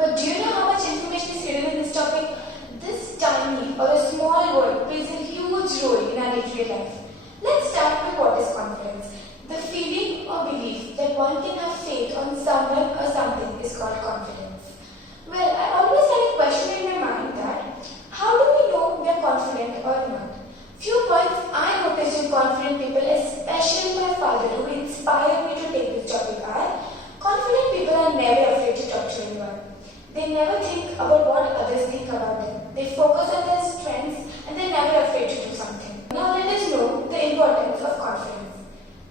But do you know how much information is hidden in this topic? This tiny or a small word plays a huge role in our day-to-day life. Let's start with what is confidence. The feeling or belief that one can have faith on someone or something is called confidence. Well, I always had a question in my mind that how do we know we are confident or not? Few points I noticed in confident people, especially my father, who inspired me to take this topic are: confident people are never afraid to talk to anyone. They never think about what others think about them. They focus on their strengths and they're never afraid to do something. Now let us know the importance of confidence.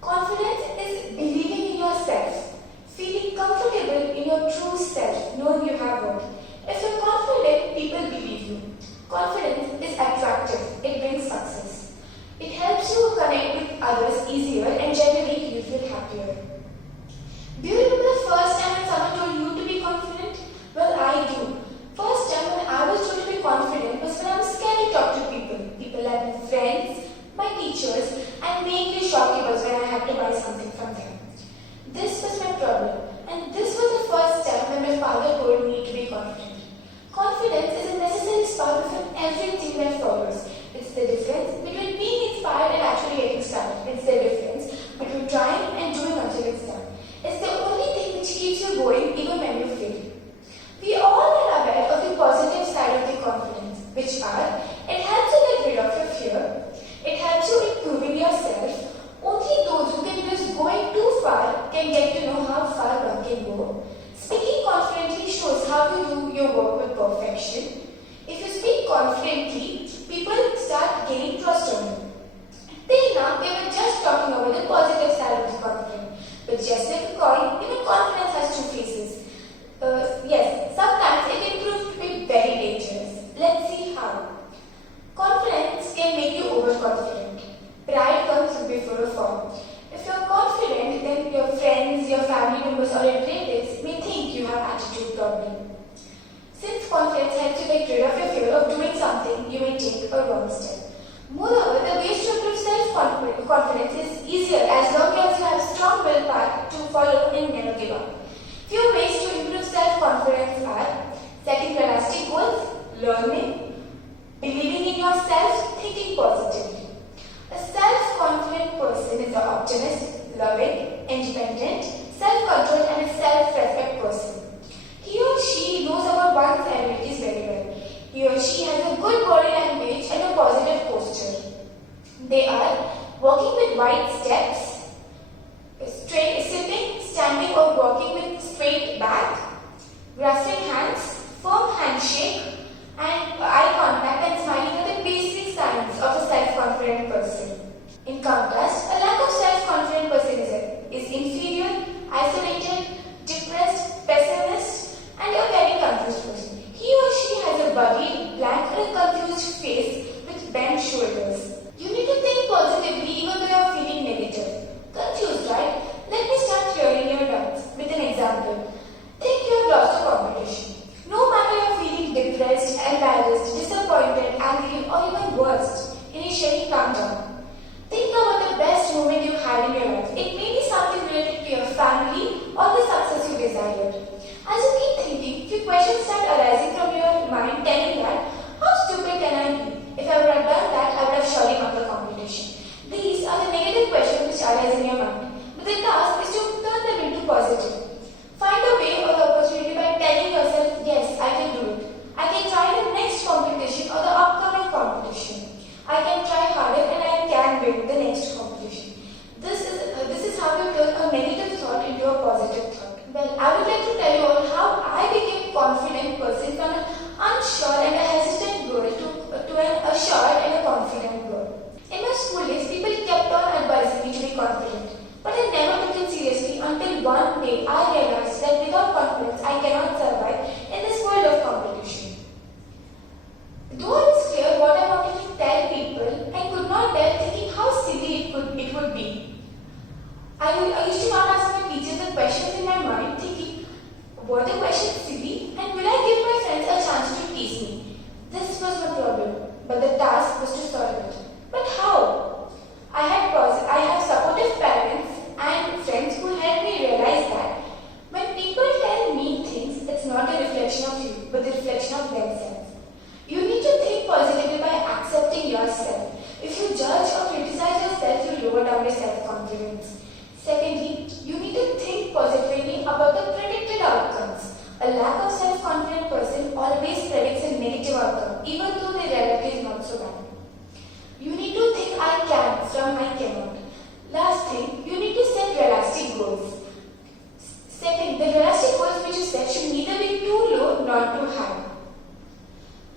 Confidence is believing in yourself, feeling comfortable in your true self, knowing you have worth. If you're confident, people believe you. Confidence is attractive. It brings success. It helps you connect with others easier and generally you feel happier. Do you remember the first time when someone told you to be confident? Well, I do. First time when I was told to be confident was when I was scared to talk to people. People like my friends, my teachers, and mainly shopkeepers when I had to buy something from them. This was my problem, and this was the first time when my father told me to be confident. Confidence is a necessary spark of everything that follows. It's the difference between being inspired and actually getting started. It's the difference between trying and doing until it's done. It's the only thing which keeps you going even when you fail. We all are aware of the positive side of the confidence, which are: it helps you get rid of your fear, it helps you improving yourself. Only those who can risk going too far can get to know how far one can go. Speaking confidently shows how you do your work with perfection. If you speak confidently, people start gaining trust on you. Till now, we were just talking about the positive side of the confidence. But just like a coin, even confidence has two faces. Yes, sometimes it can prove to be very dangerous. Let's see how. Confidence can make you overconfident. Pride comes before a fall. If you're confident, then your friends, your family members, or your relatives may think you have attitude problem. Since confidence helps you get rid of your fear of doing something, you may take a wrong step. Moreover, the ways to improve self-confidence is easier as long as you have strong willpower to follow and never give up. Few ways to improve self-confidence are: setting realistic goals, learning, believing in yourself, thinking positively. A self-confident person is an optimist, loving, independent, self-controlled, and a self-respect person. He or she knows about one's abilities very well. He or she has a good body language and a positive posture. They are walking with wide steps, sitting, standing, or walking with straight back, grasping hands, firm handshake, and eye contact and smiling are the basic signs of a self-confident person. In contrast, a lack of self-confident person is inferior, isolated, depressed, pessimist, and a very confused person. He or she has a buggy, blank, or a confused face with bent shoulders. You need to think positively even though you are feeling negative. Confused, right? Let me start clearing your doubts with an example. Think you have lost a competition. reflection of you, but the reflection of themselves. You need to think positively by accepting yourself. If you judge or criticize yourself, you lower down your self-confidence. Secondly, you need to think positively about the predicted outcomes. A lack of self-confident person always predicts a negative outcome, even though the reality is not so bad. You need to think I can from I cannot. Last thing, you need to set realistic goals. Second, the realistic goals which you set should neither be too low nor too high.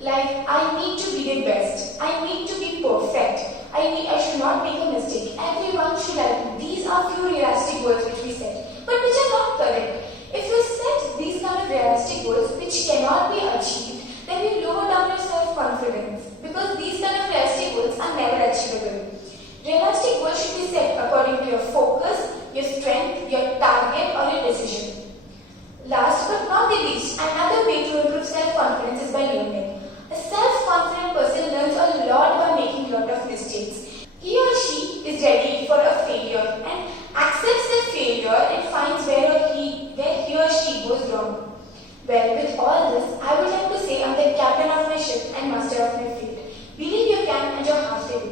Like, I need to be the best. I need to be perfect. I should not make a mistake. Everyone should like me. These are few realistic goals which we set, but which are not correct. If you set these kind of realistic goals which cannot be achieved, then you lower down your self-confidence because these kind of realistic goals are never achievable. Realistic goals should be set according to your focus, your strength, your target or your decision. Last but not the least, another way to improve self-confidence is by learning. A self-confident person learns a lot by making a lot of mistakes. He or she is ready for a failure and accepts the failure and finds where he or she goes wrong. Well, with all this, I would like to say I'm the captain of my ship and master of my fate. Believe you can and your half day.